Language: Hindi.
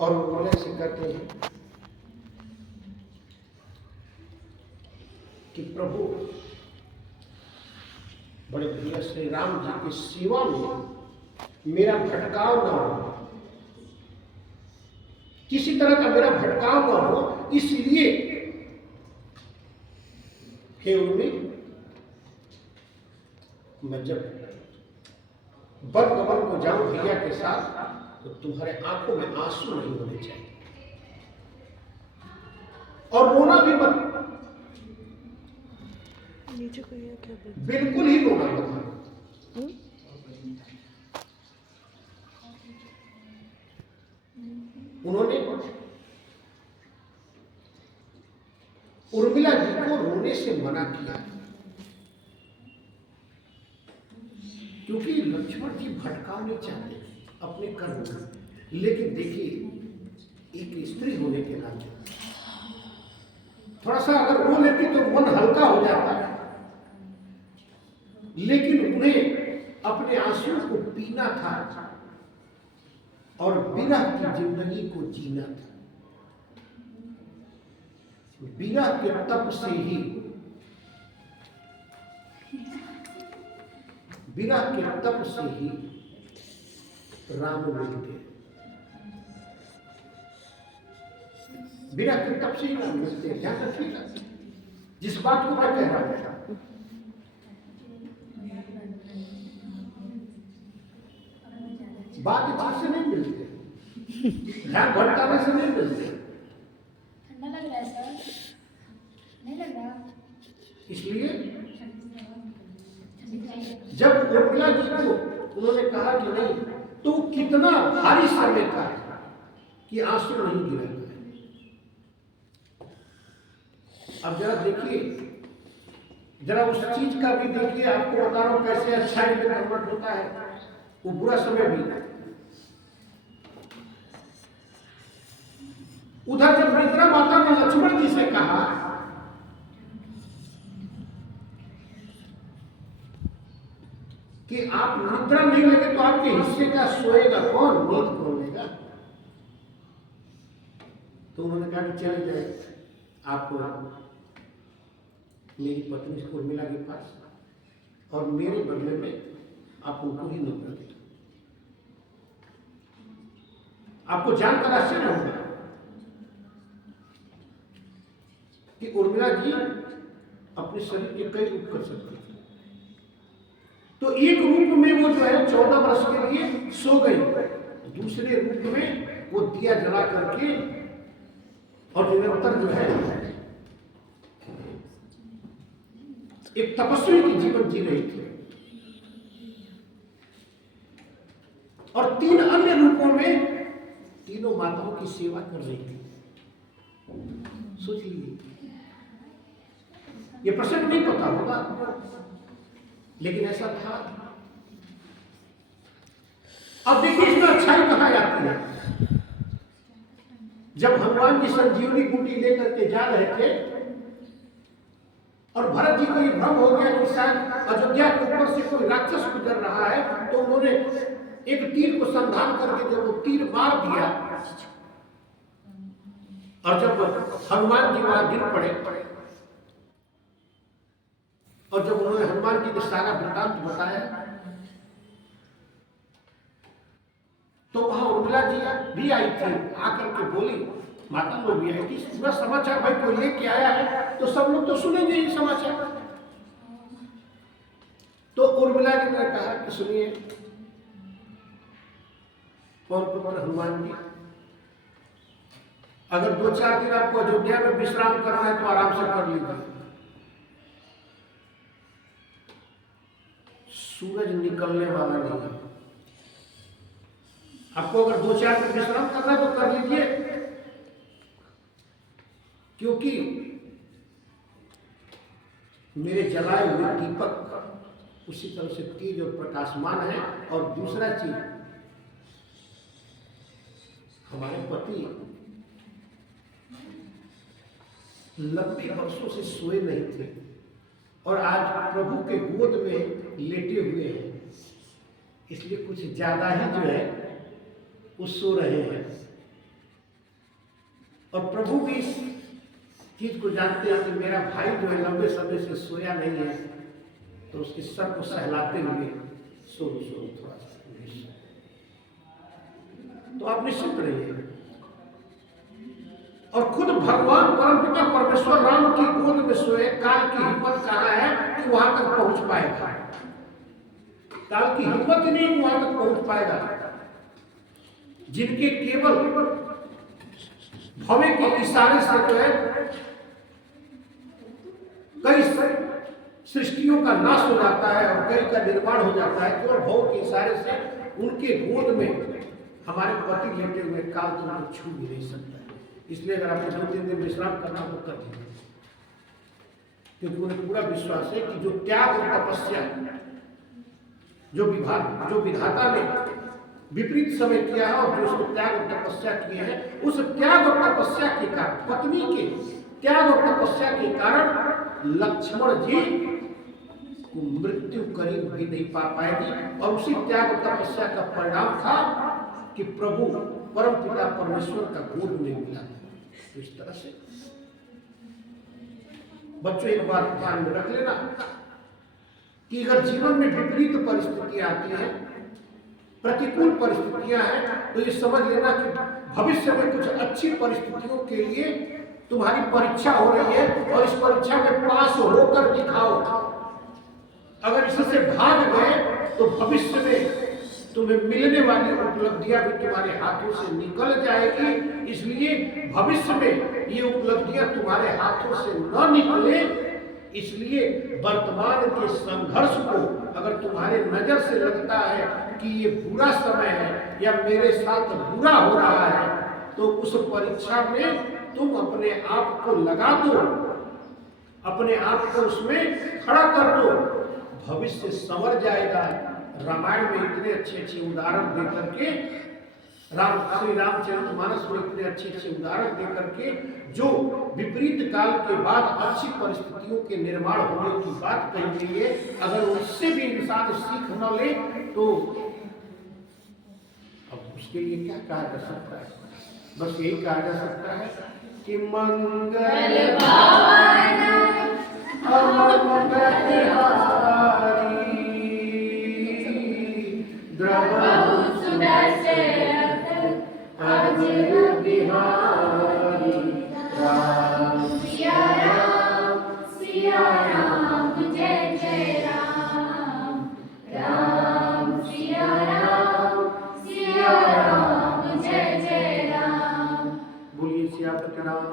और उन्होंने से कहते हैं कि प्रभु बड़े भैया श्री राम जी की सेवा में मेरा भटकाव न हो, किसी तरह का मेरा भटकाव न हो, इसलिए हे उर्मी, मैं जब वन गमन को जाऊं भैया के साथ तो तुम्हारे आंखों में आंसू नहीं होने चाहिए और रोना भी मत, बिल्कुल ही रोना मत। उन्होंने उर्मिला जी को रोने से मना किया क्योंकि लक्ष्मण जी भटकाव नहीं चाहते अपने कर्म, लेकिन देखिए एक स्त्री होने के नाते थोड़ा सा अगर रो लेती तो मन हल्का हो जाता है, लेकिन उन्हें अपने आंसू को पीना था और विरह की जिंदगी को जीना था। विरह के तप से ही, विरह के तप से ही राम मिलते, विरह के तप से ही राम मिलते हैं। ध्यान रखिएगा जिस बात को मैं कह रहा था, बातचीत से नहीं मिलते, ध्यान भटकाने से नहीं मिलते। ठंडा लग रहा है सर? नहीं लग रहा? इसलिए जब उर्मिला जी को उन्होंने कहा कि नहीं, तो कितना भारी समय था कि आंसू नहीं गिरेगा। अब जरा देखिए, जरा उस चीज का भी देखिए, आपको बता रहा हूं कैसे अच्छाई में कन्वर्ट होता है वो बुरा समय भी। उधर जब निद्रा माता ने लक्ष्मण जी से कहा कि आप निद्रा नहीं लगे तो आपके हिस्से का सोएगा कौन, नींद कौन लेगा, तो उन्होंने कहा कि चले जाए आप मेरी पत्नी उर्मिला के पास और मेरे बदले में आप उनको ही निद्रा दे। आपको जानकर आश्चर्य होगा कि उर्मिला जी अपने शरीर के कई रूप कर सकती थी। तो एक रूप में वो जो है 14 वर्ष के लिए सो गई, दूसरे रूप में वो दिया जला करके और निरंतर जो है एक तपस्वी की जीवन जी रही थी। और 3 अन्य रूपों में तीनों माताओं की सेवा कर रही थी। सोच लीजिए, ये प्रसंग नहीं पता होगा लेकिन ऐसा था। अब देखिए इसमें अच्छाई कहां जाती है। जब हनुमान जी संजीवनी बूटी लेकर के जा रहे थे और भरत जी को ये भ्रम हो गया कि शायद अयोध्या के ऊपर से कोई राक्षस गुजर रहा है, तो उन्होंने एक तीर को संधान करके जब वो तीर मार दिया और जब हनुमान जी वहां गिर पड़े और जब उन्होंने हनुमान जी ने सारा वृत्तांत बताया तो वहां उर्मिला जी भी आई थी, आकर के बोली, माता लोग भी आई थी, पूरा समाचार भाई कोई लेके आया है तो सब लोग तो सुनेंगे ये समाचार। तो उर्मिला जी ने कहा कि सुनिए पवन पुत्र हनुमान जी, अगर 2-4 दिन आपको अयोध्या में विश्राम करना है तो आराम से कर लीजिए। सूरज निकलने वाला नहीं है, आपको अगर 2-4 दिन विश्राम करना है तो कर लीजिए, क्योंकि मेरे जलाए हुए दीपक उसी तरह से तेज और प्रकाशमान है। और दूसरा चीज, हमारे पति लंबे वर्षों से सोए नहीं थे और आज प्रभु के गोद में लेटे हुए हैं, इसलिए कुछ ज्यादा ही जो है वो सो रहे हैं। और प्रभु भी इस चीज को जानते हैं कि मेरा भाई जो है लंबे समय से सोया नहीं है, तो उसके सर को सहलाते हुए सो थोड़ा सा। तो आप निश्चित रहिए। और खुद भगवान परमपिता परमेश्वर राम की गोद में सोए, काल की हिम्मत कहाँ है कि वहां तक पहुंच पाएगा? काल की हिम्मत ही नहीं वहां तक पहुंच पाएगा। जिनके केवल भवे के इशारे से जो है कई सृष्टियों का नाश हो जाता है और कई का निर्माण हो जाता है, केवल भव के इशारे से उनके गोद में हमारे पति लेटे हुए काल तुमको छू भी नहीं सकता है। इसलिए अगर आपको 2-3 दिन विश्राम करना तो कर दीजिए, क्योंकि उन्हें पूरा विश्वास है कि जो त्याग और तपस्या जो विधाता ने विपरीत समय किया है और जो उसको त्याग और तपस्या किए हैं, उस त्याग और तपस्या के कारण, पत्नी के त्याग और तपस्या के कारण लक्ष्मण जी को मृत्यु करीब भी नहीं पा पाएगी। और उसी त्याग और तपस्या का परिणाम था कि प्रभु परम पिता परमेश्वर का गोद में मिला। तो इस तरह से बच्चों एक बात ध्यान में रख लेना कि अगर जीवन में विपरीत परिस्थितियां आती हैं, प्रतिकूल परिस्थितियां हैं, तो ये समझ लेना कि भविष्य में कुछ अच्छी परिस्थितियों के लिए तुम्हारी परीक्षा हो रही है और इस परीक्षा में पास होकर दिखाओ। अगर इससे भाग गए तो भविष्य में तुम्हें मिलने वाली उपलब्धियां भी तुम्हारे हाथों से निकल जाएगी। इसलिए भविष्य में ये उपलब्धियां तुम्हारे हाथों से न निकले, इसलिए वर्तमान के संघर्ष को अगर तुम्हारे नजर से लगता है कि ये बुरा समय है या मेरे साथ बुरा हो रहा है, तो उस परीक्षा में तुम अपने आप को लगा दो, अपने आप को उसमें खड़ा कर दो, भविष्य संवर जाएगा। रामायण में इतने अच्छे उदाहरण दे करके, श्री रामचरितमानस में इतने अच्छे उदाहरण दे करके जो विपरीत काल के बाद अच्छी परिस्थितियों के निर्माण होने की बात कही गई है, अगर उससे भी इंसान सीख न ले तो अब उसके लिए क्या कहा जा सकता है? बस यही कहा जा सकता है कि मंगल भवन बहुत सुदर्शन अजर बिहारी, राम सिया राम जय जय राम, राम सिया राम जय जय राम। बोलिए सियापति राम।